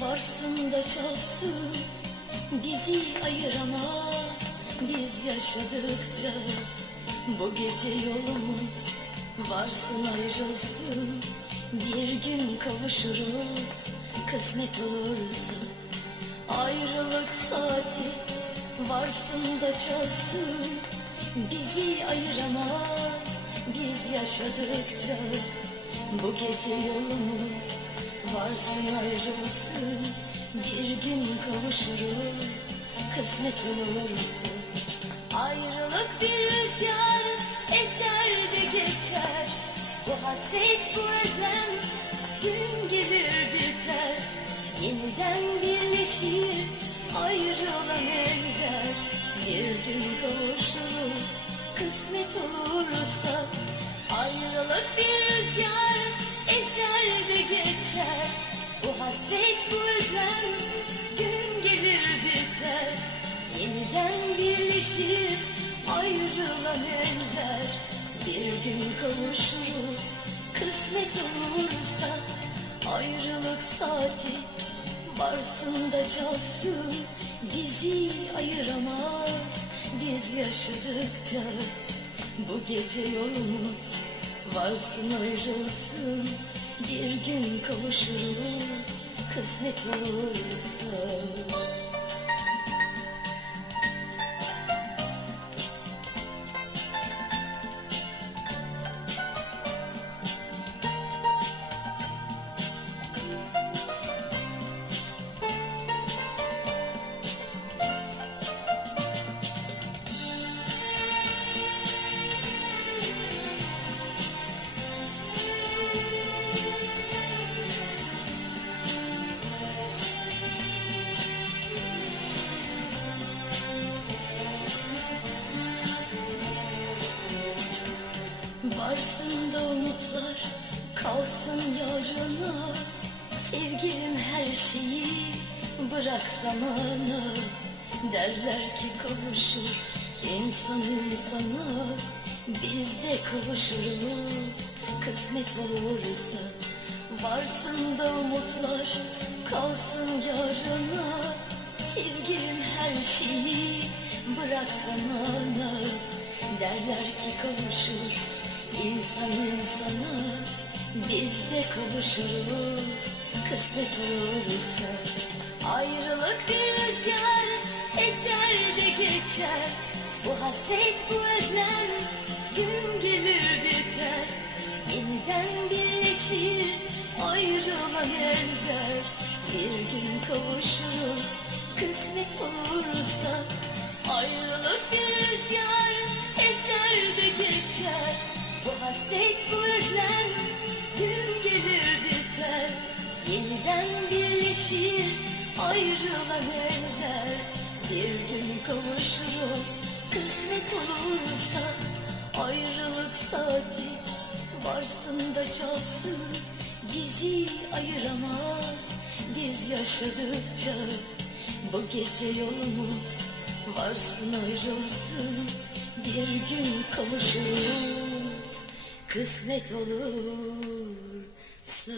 Varsın da çalsın. Bizi ayıramaz Biz yaşadıkça. Bu gece yolumuz Varsın ayrılsın. Bir gün kavuşuruz Kısmet olursa ayrılık saati Varsın da çalsın. Bizi ayıramaz Biz yaşadıkça. Bu gece yolumuz Varsın ayrılsın bir gün kavuşuruz. Kısmet olursa Ayrılık bir rüzgar eser de geçer. Bu hasret bu özlem gün gelir biter. Yeniden birleşir ayrılan eller Bir gün kavuşuruz kısmet olursa Ayrılık bir rüzgar eller Bir gün kavuşuruz kısmet olursa Ayrılık saati varsın da çalsın Bizi ayıramaz biz yaşadıkça. Bu gece yolumuz varsın ayrılsın Bir gün kavuşuruz kısmet olursa Varsın da umutlar kalsın yarına. Sevgilim her şeyi bırak zamana Derler ki kavuşur insan insana Biz de kavuşuruz kısmet olursa. Varsın da umutlar kalsın yarına. Sevgilim her şeyi bırak zamana Derler ki kavuşur insan insana Biz de kavuşuruz. Kısmet olursa Ayrılık bir rüzgar eser de geçer. Bu hasret bu özlem gün gelir biter. Yeniden birleşir ayrılan eller Bir gün kavuşuruz kısmet olursa Ayrılık bir rüzgar Yeniden birleşir ayrılan eller. Bir gün kavuşuruz kısmet olursa Ayrılık saati varsın da çalsın. Bizi ayıramaz biz yaşadıkça Bu gece yolumuz varsın ayrılsın. Bir gün kavuşuruz kısmet olursa